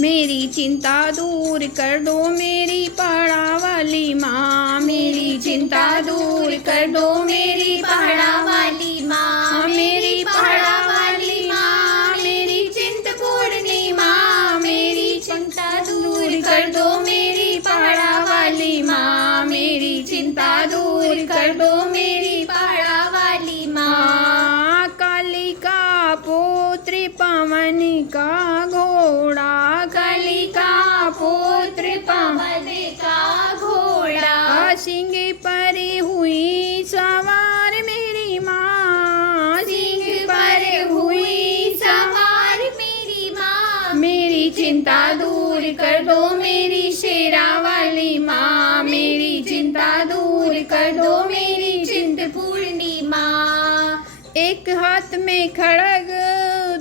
मेरी चिंता दूर कर दो मेरी पहाड़ा वाली माँ, मेरी चिंता दूर कर दो मेरी पहाड़ा वाली माँ, मेरी पहाड़ा वाली माँ, मेरी चिंतपूर्णी माँ, मेरी चिंता दूर कर दो मेरी पहाड़ा वाली माँ, मेरी चिंता दूर कर दो मेरी पहाड़ा वाली माँ। काली का पुत्र पवन का घोड़ा, काली का पुत्र पवन का घोड़ा, सिंह पर हुई सवार मेरी माँ, सिंह पर हुई सवार मेरी माँ, मेरी चिंता दूर कर दो मेरी शेरा वाली माँ, मेरी चिंता दूर कर दो मेरी चिंतपूर्णी माँ। एक हाथ में खड़ग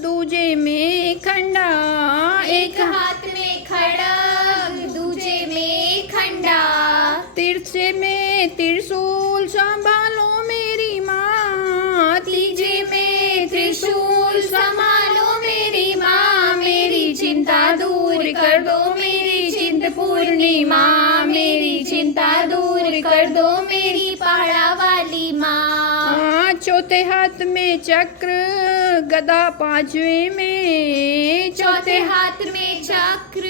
दूजे में खंडा, एक हाथ में खड़ग दूजे में खंडा, तिरछे में त्रिशूल संभालो मेरी माँ, तीजे में त्रिशूल संभालो मेरी माँ, मेरी चिंता दूर कर दो मेरी चिंतपूर्णी माँ, मेरी चिंता दूर कर दो मेरी पहाड़ा वाली माँ। चौथे हाथ में चक्र गदा पांचवे में, चौथे हाथ में चक्र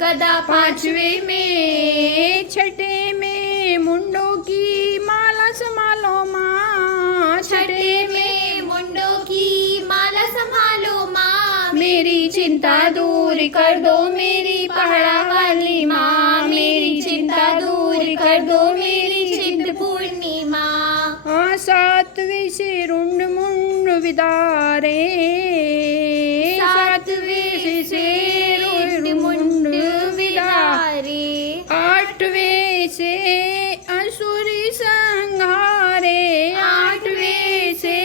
गदा पांचवे में, छठे में मुंडों की माला संभालो माँ, छठे में मुंडों की माला संभालो माँ, मेरी चिंता दूर कर दो मेरी पहाड़ा वाली माँ, मेरी चिंता दूर कर दो मेरी चिंतपूर्णी माँ। सातवें से रुंड मुंड विदारे, सातवें से रुंड मुंड विदारे, आठवें से असुरी संहारे, आठवें से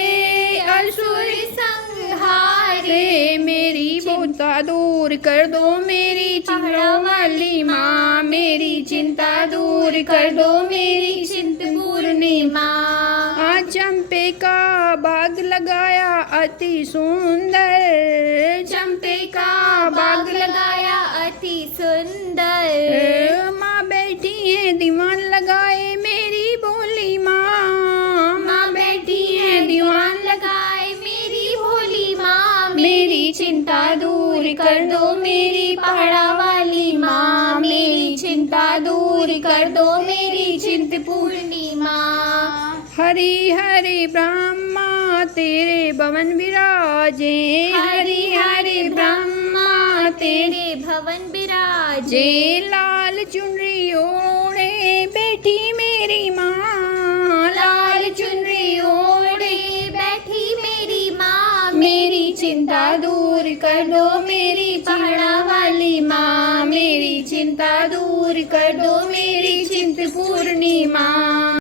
असुरी संहारे, मेरी चिंता दूर कर दो मेरी पहाड़ा वाली माँ, मेरी चिंता दूर कर दो मेरी चिंतपूर्णी माँ। चंपे का बाग लगाया अति सुंदर, चंपे का बाग लगाया अति सुंदर, माँ बैठी है दीवान लगाए मेरी भोली माँ, माँ बैठी है दीवान लगाए मेरी भोली माँ, मेरी चिंता दूर कर दो मेरी पहाड़ा वाली माँ, मेरी चिंता दूर कर दो मेरी चिंतपूर्णी माँ। हरि हरि ब्रह्मा तेरे भवन विराजे, हरि हरि ब्रह्मा तेरे भवन विराजे, लाल चुनरी ओढ़े बैठी मेरी माँ, लाल चुनरी ओढ़े बैठी मेरी माँ, मेरी चिंता दूर कर दो मेरी पहाड़ा वाली माँ, मेरी चिंता दूर कर दो मेरी चिंतपूर्णी माँ।